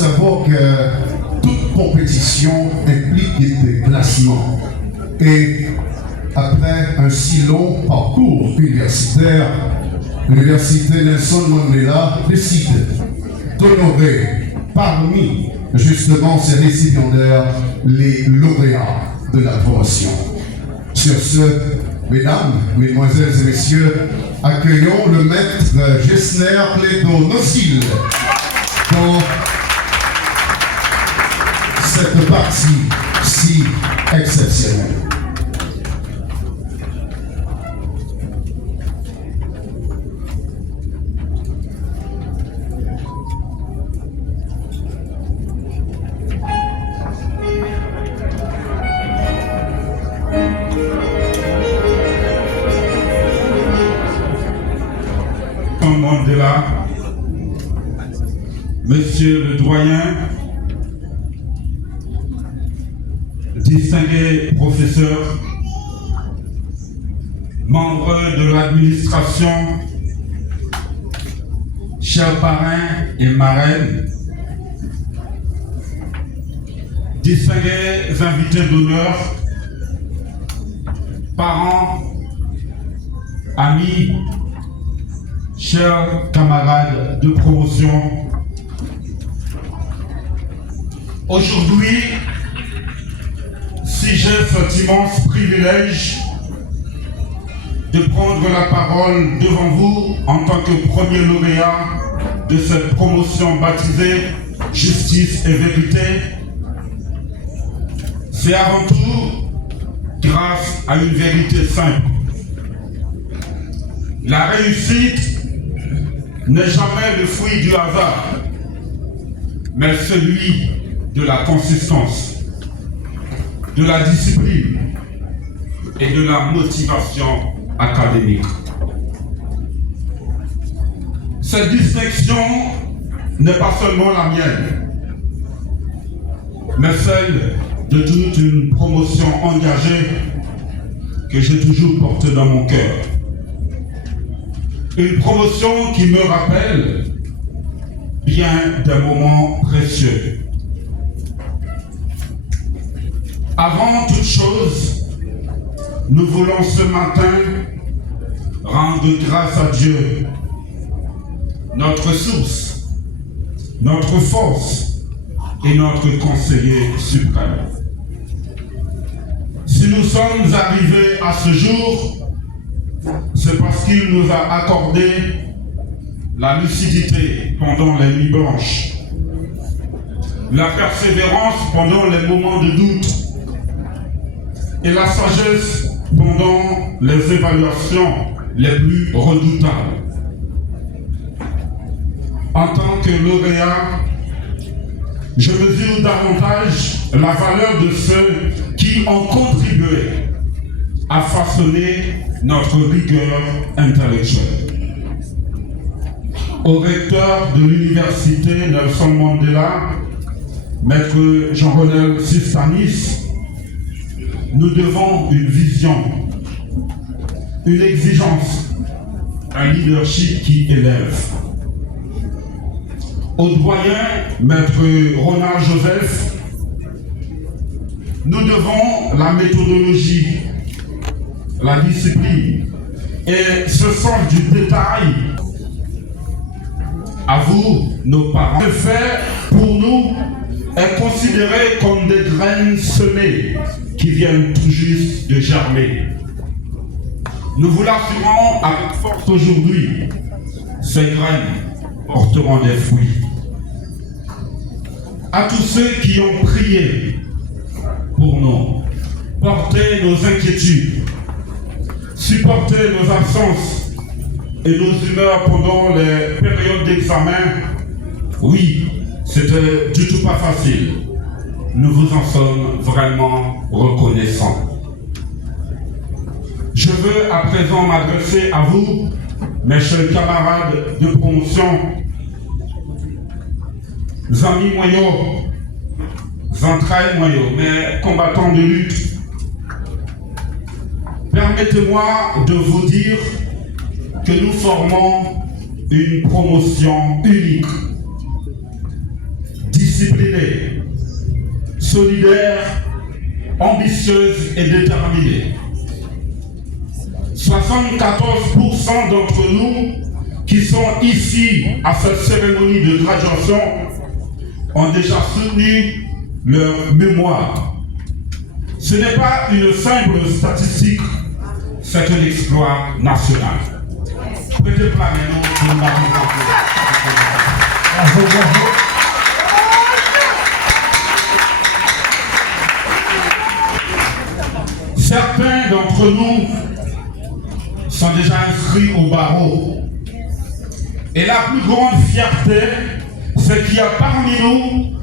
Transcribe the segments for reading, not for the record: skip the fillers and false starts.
savoir que toute compétition implique des classements. Et après un si long parcours universitaire, l'Université Nelson Mandela décide d'honorer parmi justement ses récipiendaires les lauréats de la promotion. Sur ce, mesdames, mesdemoiselles et messieurs, accueillons le maître Gessner Clédo-Nocil dans cette partie si exceptionnelle. Mandela, Monsieur le doyen, distingués professeurs, membres de l'administration, chers parrains et marraines, distingués invités d'honneur, parents, amis, chers camarades de promotion, aujourd'hui, si j'ai cet immense privilège de prendre la parole devant vous en tant que premier lauréat de cette promotion baptisée Justice et Vérité, c'est avant tout grâce à une vérité simple. La réussite n'est jamais le fruit du hasard, mais celui de la consistance, de la discipline et de la motivation académique. Cette distinction n'est pas seulement la mienne, mais celle de toute une promotion engagée que j'ai toujours portée dans mon cœur. Une promotion qui me rappelle bien des moments précieux. Avant toute chose, nous voulons ce matin rendre grâce à Dieu, notre source, notre force et notre conseiller suprême. Si nous sommes arrivés à ce jour, c'est parce qu'il nous a accordé la lucidité pendant les nuits blanches, la persévérance pendant les moments de doute et la sagesse pendant les évaluations les plus redoutables. En tant que lauréat, je mesure davantage la valeur de ceux qui ont contribué à façonner notre rigueur intellectuelle. Au recteur de l'université Nelson Mandela, Maître Jean-René Sistanis, nous devons une vision, une exigence, un leadership qui élève. Au doyen, Maître Ronald Joseph, nous devons la méthodologie, la discipline et ce sens du détail. À vous, nos parents. Le fait pour nous est considéré comme des graines semées qui viennent tout juste de germer. Nous vous l'assurons avec force aujourd'hui, ces graines porteront des fruits. À tous ceux qui ont prié pour nous, porté nos inquiétudes, supporté nos absences et nos humeurs pendant les périodes d'examen, oui, c'était du tout pas facile. Nous vous en sommes vraiment reconnaissants. Je veux à présent m'adresser à vous, mes chers camarades de promotion, amis moyaux, entrailles moyaux, mes combattants de lutte. Permettez-moi de vous dire que nous formons une promotion unique, disciplinée, solidaire, ambitieuse et déterminée. 74% d'entre nous qui sont ici à cette cérémonie de graduation ont déjà soutenu leur mémoire. Ce n'est pas une simple statistique, c'est un exploit national. Prêtez pas maintenant pour Marie. Bravo, bravo. Certains d'entre nous sont déjà inscrits au barreau. Et la plus grande fierté, c'est qu'il y a parmi nous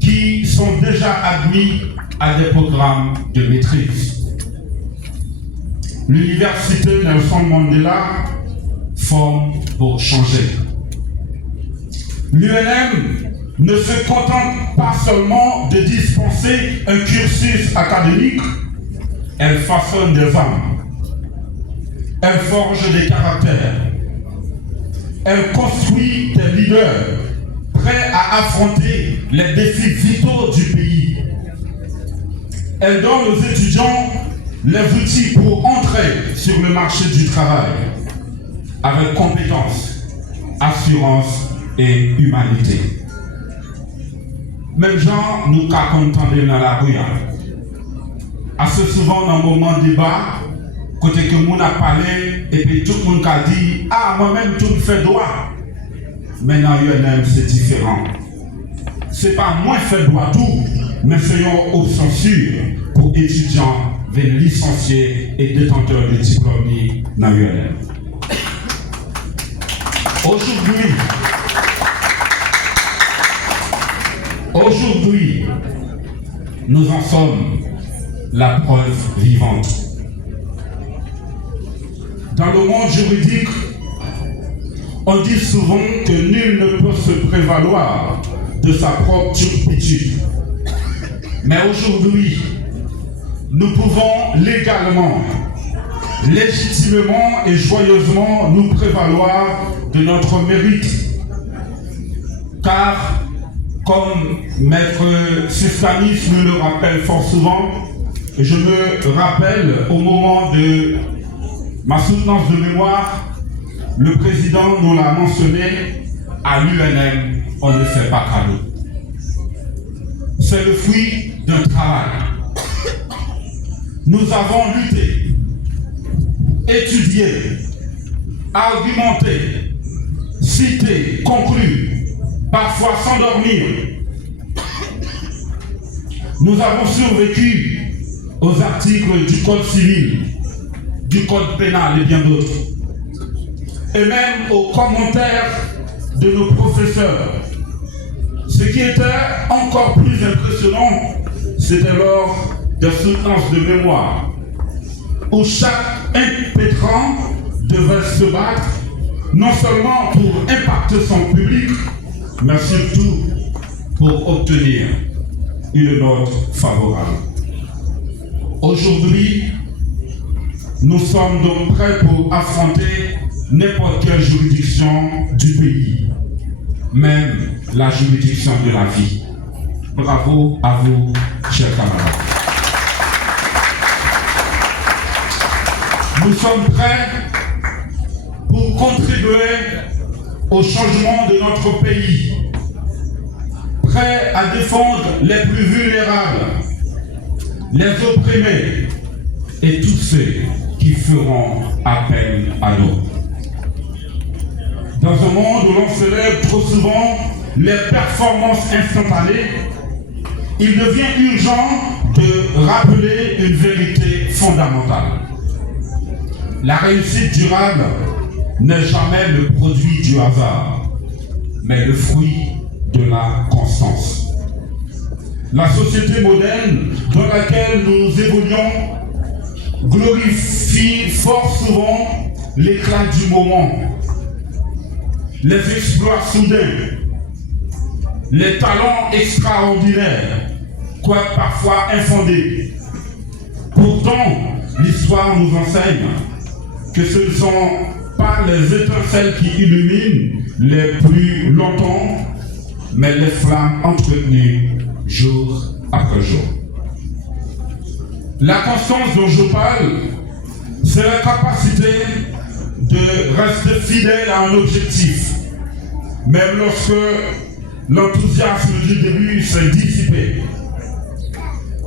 qui sont déjà admis à des programmes de maîtrise. L'université Nelson Mandela forme pour changer. L'UNM ne se contente pas seulement de dispenser un cursus académique, elle façonne des âmes, elle forge des caractères, elle construit des leaders prêts à affronter les défis vitaux du pays. Elle donne aux étudiants les outils pour entrer sur le marché du travail avec compétence, assurance et humanité. Même gens nous qu'entendons dans la rue. Assez souvent dans le moment de débat, côté que nous avons parlé et puis tout le monde a dit ah moi-même tout me fait droit. Maintenant UNM c'est différent. C'est pas moi fait droit tout, mais c'est une option sûre pour étudiants venir licenciés et détenteurs de diplômes dans UNM. Aujourd'hui, nous en sommes la preuve vivante. Dans le monde juridique, on dit souvent que nul ne peut se prévaloir de sa propre turpitude. Mais aujourd'hui, nous pouvons légalement, légitimement et joyeusement nous prévaloir de notre mérite. Car, comme Maître Sistanis nous le rappelle fort souvent, je me rappelle au moment de ma soutenance de mémoire, le président nous l'a mentionné, à l'UNM, on ne fait pas cadeau. C'est le fruit d'un travail. Nous avons lutté, étudié, argumenté, cité, conclu, parfois sans dormir. Nous avons survécu aux articles du Code civil, du Code pénal et bien d'autres. Et même aux commentaires de nos professeurs. Ce qui était encore plus impressionnant, c'était lors de soutenances de mémoire, où chaque impétrant devait se battre, non seulement pour impacter son public, mais surtout pour obtenir une note favorable. Aujourd'hui, nous sommes donc prêts pour affronter n'importe quelle juridiction du pays, même la juridiction de la vie. Bravo à vous, chers camarades. Nous sommes prêts pour contribuer au changement de notre pays, prêts à défendre les plus vulnérables, les opprimés et tous ceux qui feront appel à nous. Dans un monde où l'on célèbre trop souvent les performances instantanées, il devient urgent de rappeler une vérité fondamentale. La réussite durable n'est jamais le produit du hasard, mais le fruit de la constance. La société moderne dans laquelle nous évoluons glorifie fort souvent l'éclat du moment, les exploits soudains, les talents extraordinaires, quoique parfois infondés. Pourtant, l'histoire nous enseigne que ce ne sont pas les étincelles qui illuminent les plus longtemps, mais les flammes entretenues jour après jour. La constance dont je parle, c'est la capacité de rester fidèle à un objectif, même lorsque l'enthousiasme du début s'est dissipé.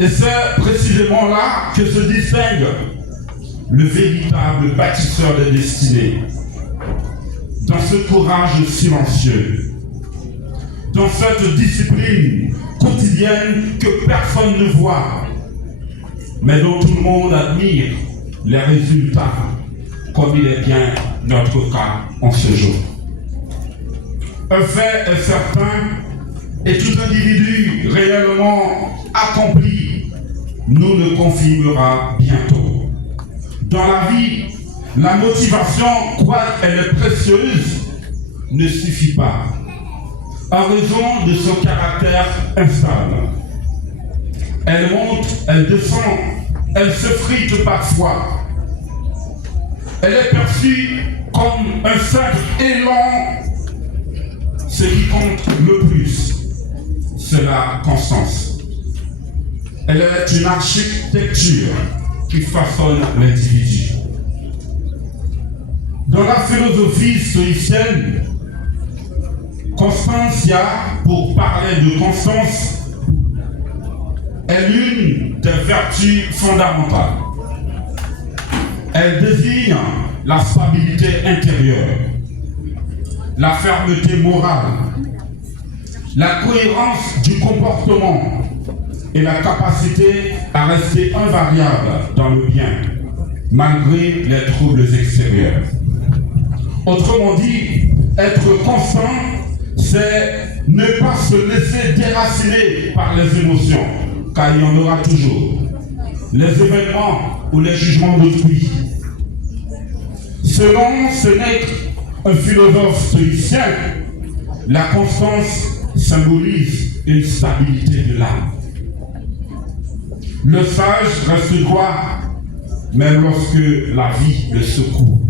Et c'est précisément là que se distingue le véritable bâtisseur des destinées, dans ce courage silencieux, dans cette discipline quotidienne que personne ne voit, mais dont tout le monde admire les résultats, comme il est bien notre cas en ce jour. Un fait est certain, et tout individu réellement accompli nous le confirmera bientôt. Dans la vie, la motivation, quoiqu'elle est précieuse, ne suffit pas, en raison de son caractère instable. Elle monte, elle descend, elle se frite parfois. Elle est perçue comme un simple élan. Ce qui compte le plus, c'est la constance. Elle est une architecture qui façonne l'individu. Dans la philosophie stoïcienne, Constantia, pour parler de Constance, est l'une des vertus fondamentales. Elle désigne la stabilité intérieure, la fermeté morale, la cohérence du comportement et la capacité à rester invariable dans le bien, malgré les troubles extérieurs. Autrement dit, être constant, c'est ne pas se laisser déraciner par les émotions, car il y en aura toujours, les événements ou les jugements d'autrui. Selon Sénèque, un philosophe stoïcien, la constance symbolise une stabilité de l'âme. Le sage reste droit, même lorsque la vie le secoue.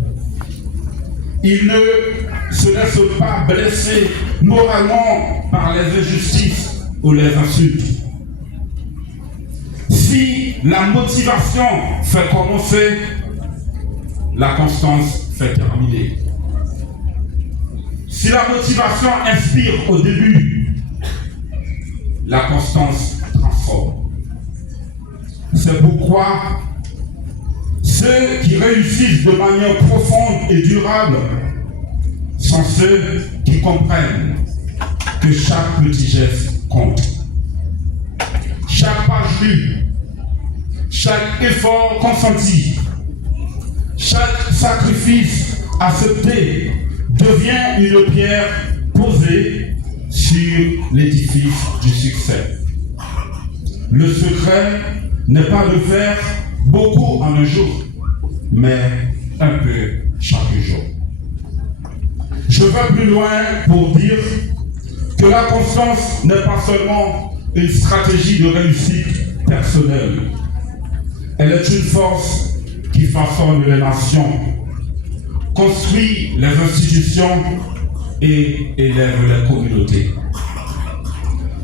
Il ne se laisse pas blesser moralement par les injustices ou les insultes. Si la motivation fait commencer, la constance fait terminer. Si la motivation inspire au début, la constance transforme. C'est pourquoi ceux qui réussissent de manière profonde et durable sont ceux qui comprennent que chaque petit geste compte. Chaque page lue, chaque effort consenti, chaque sacrifice accepté devient une pierre posée sur l'édifice du succès. Le secret n'est pas de faire beaucoup en un jour, mais un peu chaque jour. Je vais plus loin pour dire que la constance n'est pas seulement une stratégie de réussite personnelle. Elle est une force qui façonne les nations, construit les institutions et élève les communautés.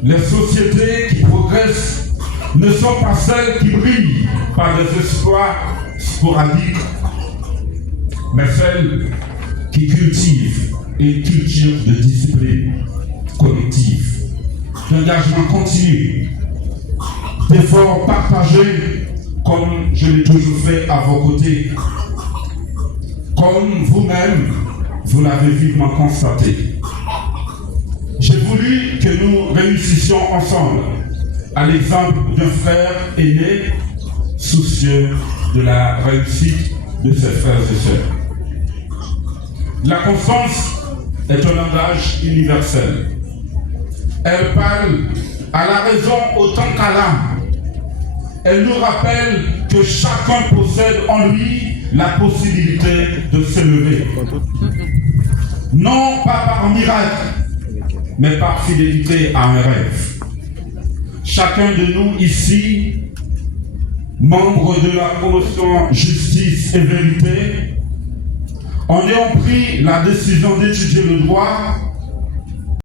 Les sociétés qui progressent ne sont pas celles qui brillent par des exploits sporadiques, mais celles qui cultivent une culture de discipline collective, d'engagement continu, d'efforts partagés, comme je l'ai toujours fait à vos côtés, comme vous-même, vous l'avez vivement constaté. J'ai voulu que nous réussissions ensemble, à l'exemple d'un frère aîné, soucieux de la réussite de ses frères et sœurs. La constance est un langage universel. Elle parle à la raison autant qu'à l'âme. Elle nous rappelle que chacun possède en lui la possibilité de s'élever. Non pas par miracle, mais par fidélité à un rêve. Chacun de nous ici, membres de la promotion Justice et Vérité, en ayant pris la décision d'étudier le droit,